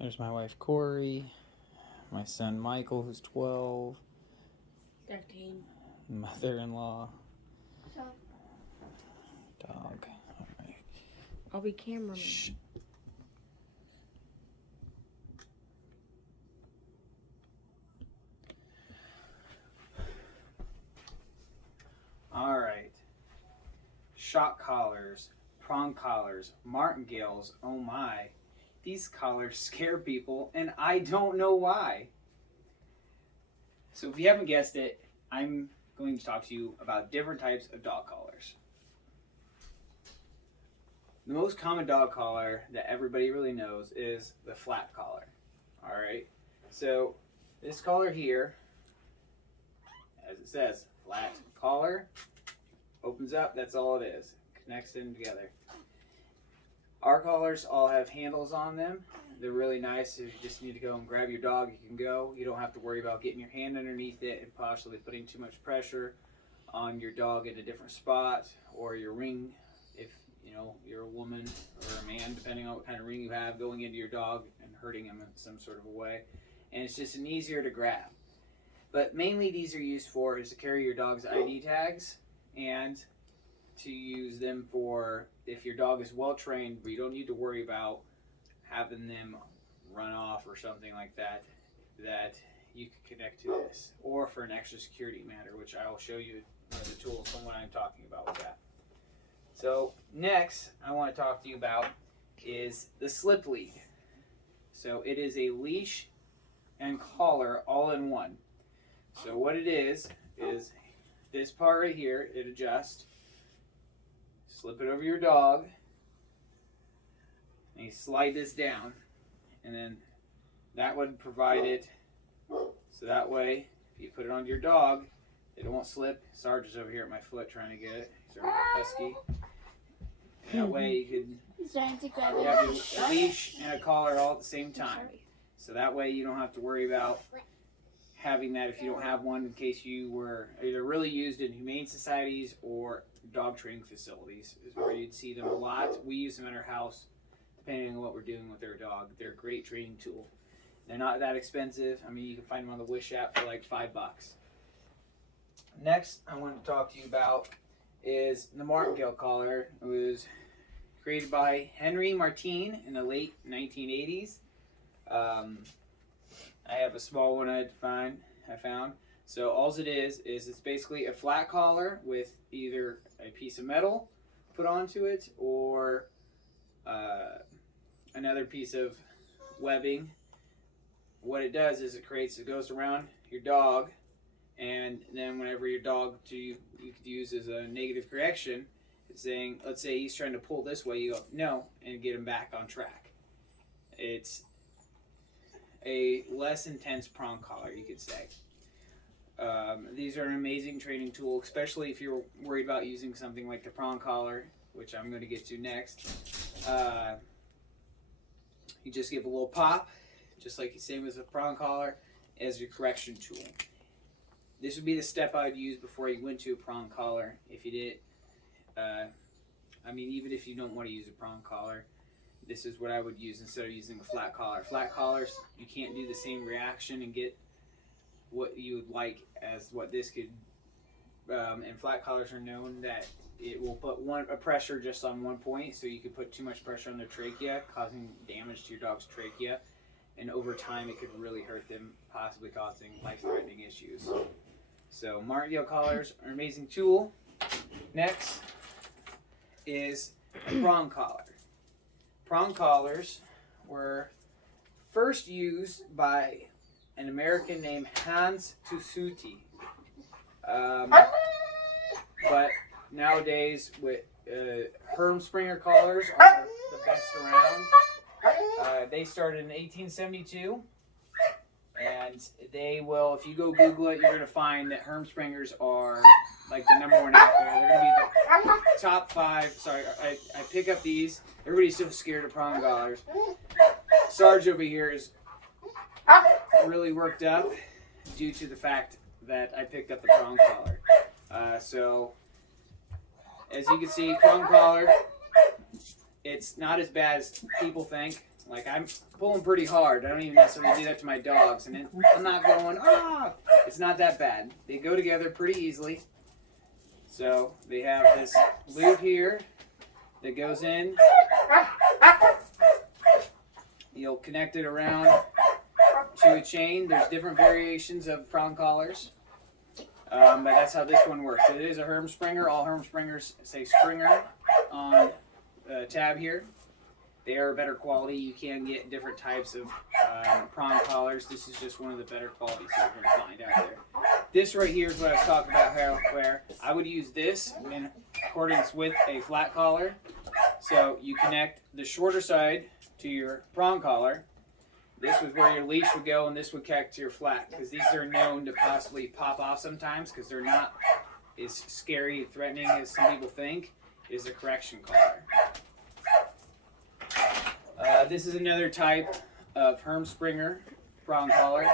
There's my wife Corey, my son Michael, who's 12, 13, mother-in-law, dog. All right. I'll be cameraman. Shh. All right. Shock collars, prong collars, martingales. Oh my. These collars scare people, and I don't know why. So if you haven't guessed it, I'm going to talk to you about different types of dog collars. The most common dog collar that everybody really knows is the flat collar. All right. So this collar here, as it says, flat collar, opens up. That's all it is. Connects them together. Our collars all have handles on them. They're really nice. If you just need to go and grab your dog, you can go. You don't have to worry about getting your hand underneath it and possibly putting too much pressure on your dog in a different spot, or your ring, if you know you're a woman or a man, depending on what kind of ring you have, going into your dog and hurting him in some sort of a way. And it's just an easier to grab. But mainly these are used for is to carry your dog's ID tags and to use them for if your dog is well trained, but you don't need to worry about having them run off or something like that, that you can connect to this, or for an extra security matter, which I will show you the tools on what I'm talking about with that. So next I want to talk to you about is the slip lead. So it is a leash and collar all in one. So what it is this part right here, it adjusts. Slip it over your dog, and you slide this down, and then that would provide it so that way if you put it on your dog, it won't slip. Sarge is over here at my foot trying to get it. He's our husky. And that way you could have a leash and a collar all at the same time. So that way you don't have to worry about having that if you don't have one, in case you were either really used in humane societies or dog training facilities is where you'd see them a lot. We use them at our house depending on what we're doing with our dog. They're a great training tool. They're not that expensive. I mean, you can find them on the Wish app for like $5. Next I want to talk to you about is the martingale collar. It was created by Henry Martin in the late 1980s. I have a small one I found. So all it is it's basically a flat collar with either a piece of metal put onto it or another piece of webbing. What it does is it goes around your dog, and then whenever your dog you could use as a negative correction, it's saying, let's say he's trying to pull this way, you go no, and get him back on track. It's a less intense prong collar, you could say. These are an amazing training tool, especially if you're worried about using something like the prong collar, which I'm going to get to next. You just give a little pop, just like the same as a prong collar, as your correction tool. This would be the step I would use before you went to a prong collar. If you did, even if you don't want to use a prong collar, this is what I would use instead of using a flat collar. Flat collars, you can't do the same reaction and get what you would like as what this could. And flat collars are known that it will put a pressure just on one point, so you could put too much pressure on their trachea, causing damage to your dog's trachea, and over time it could really hurt them, possibly causing life-threatening issues. So martingale collars are an amazing tool. Next is a prong collar. Prong collars were first used by an American named Hans Tusuti. But nowadays, with Hermspringer collars are the best around. They started in 1872, and they will, if you go Google it, you're going to find that Hermspringers are like the number one out there. They're going to be the top 5. Sorry, I pick up these. Everybody's so scared of prong collars. Sarge over here is really worked up due to the fact that I picked up the prong collar. So as you can see, prong collar, it's not as bad as people think. Like I'm pulling pretty hard. I don't even necessarily do that to my dogs, and I'm not going, ah! It's not that bad. They go together pretty easily. So they have this loop here that goes in. You'll connect it around to a chain. There's different variations of prong collars, but that's how this one works. It is a Herm Springer. All Herm Springers say Springer on the tab here. They are better quality. You can get different types of prong collars. This is just one of the better qualities that you're going to find out there. This right here is what I was talking about, where I would use this in accordance with a flat collar. So you connect the shorter side to your prong collar. This was where your leash would go, and this would connect to your flat, because these are known to possibly pop off sometimes because they're not as scary and threatening as some people think. It is a correction collar. This is another type of Herm Springer prong collar.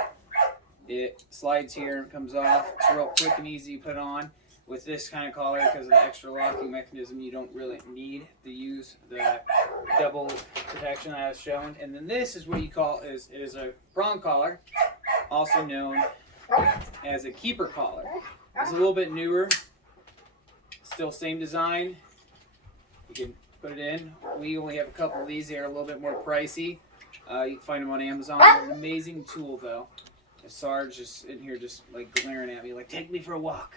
It slides here and comes off. It's real quick and easy to put on. With this kind of collar, because of the extra locking mechanism, you don't really need to use the double protection that I was shown. And then this is what you call is a prong collar, also known as a keeper collar. It's a little bit newer, still same design. You can put it in. We only have a couple of these. They are a little bit more pricey. You can find them on Amazon. They're an amazing tool, though. Sarge is in here just like glaring at me like, take me for a walk.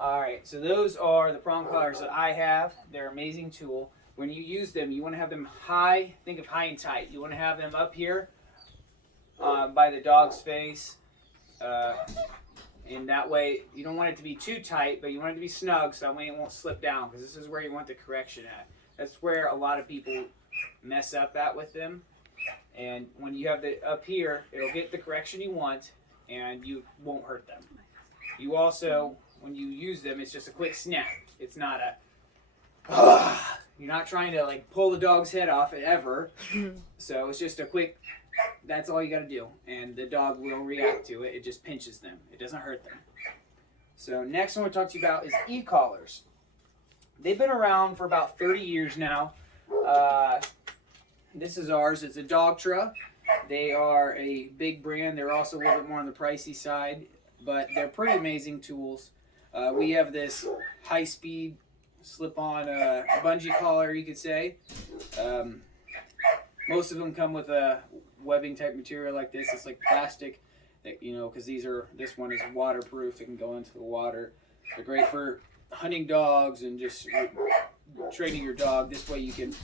Alright, so those are the prong collars that I have. They're an amazing tool. When you use them, you want to have them high. Think of high and tight. You want to have them up here by the dog's face. And that way, you don't want it to be too tight, but you want it to be snug so that way it won't slip down, because this is where you want the correction at. That's where a lot of people mess up at with them. And when you have it up here, it'll get the correction you want, and you won't hurt them. You also, when you use them, it's just a quick snap. It's not a, you're not trying to like pull the dog's head off ever. So it's just a quick, that's all you got to do. And the dog will react to it. It just pinches them. It doesn't hurt them. So next one we'll talk to you about is e-collars. They've been around for about 30 years now. This is ours. It's a Dogtra. They are a big brand. They're also a little bit more on the pricey side, but they're pretty amazing tools. We have this high-speed slip-on bungee collar, you could say. Most of them come with a webbing type material like this. It's like plastic, that, you know, because this one is waterproof. It can go into the water. They're great for hunting dogs and just training your dog. This way you can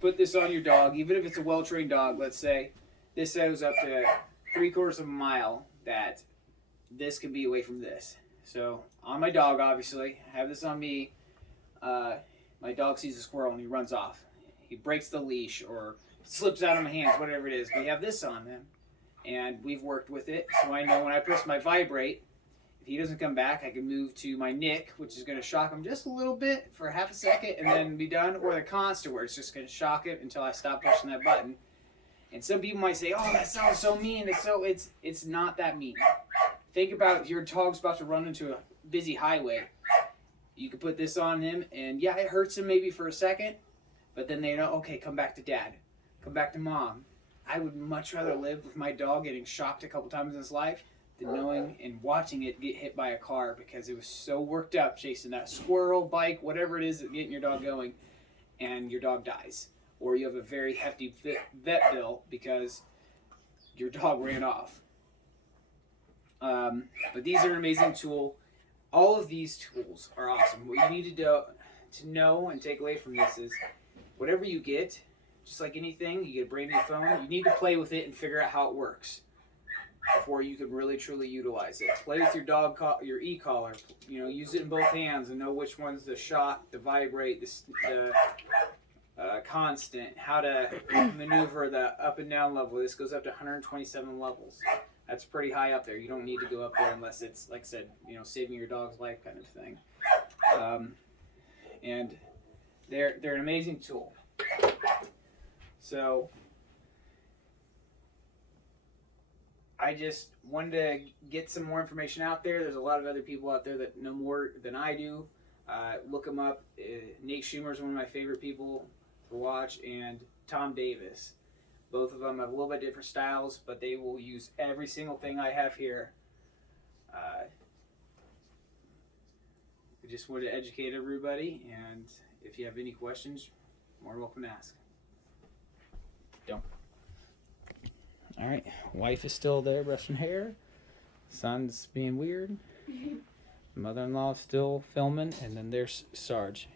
put this on your dog, even if it's a well-trained dog. Let's say this goes up to 3/4 of a mile, that this can be away from this. So on my dog, obviously, I have this on me. My dog sees a squirrel and he runs off. He breaks the leash or slips out of my hands, whatever it is. We have this on him, and we've worked with it. So I know when I press my vibrate, if he doesn't come back, I can move to my nick, which is going to shock him just a little bit for half a second and then be done, or the constant, where it's just going to shock him until I stop pushing that button. And some people might say, oh, that sounds so mean. It's not that mean. Think about if your dog's about to run into a busy highway. You can put this on him, and yeah, it hurts him maybe for a second, but then they know, okay, come back to dad. Come back to mom. I would much rather live with my dog getting shocked a couple times in his life than knowing and watching it get hit by a car, because it was so worked up chasing that squirrel, bike, whatever it is, getting your dog going, and your dog dies. Or you have a very hefty vet bill because your dog ran off. But these are an amazing tool. All of these tools are awesome. What you need to know and take away from this is, whatever you get, just like anything, you get a brand new phone, you need to play with it and figure out how it works before you can really truly utilize it. Play with your e-collar. You know, use it in both hands and know which one's the shock, the vibrate, the constant, how to maneuver the up and down level. This goes up to 127 levels. That's pretty high up there. You don't need to go up there unless it's, like I said, you know, saving your dog's life kind of thing. And they're an amazing tool. So I just wanted to get some more information out there. There's a lot of other people out there that know more than I do. Look them up. Nate Schumer is one of my favorite people to watch, and Tom Davis. Both of them have a little bit different styles, but they will use every single thing I have here. We just wanted to educate everybody, and if you have any questions, more than welcome to ask. Don't. All right, wife is still there brushing hair. Son's being weird. Mother-in-law is still filming, and then there's Sarge.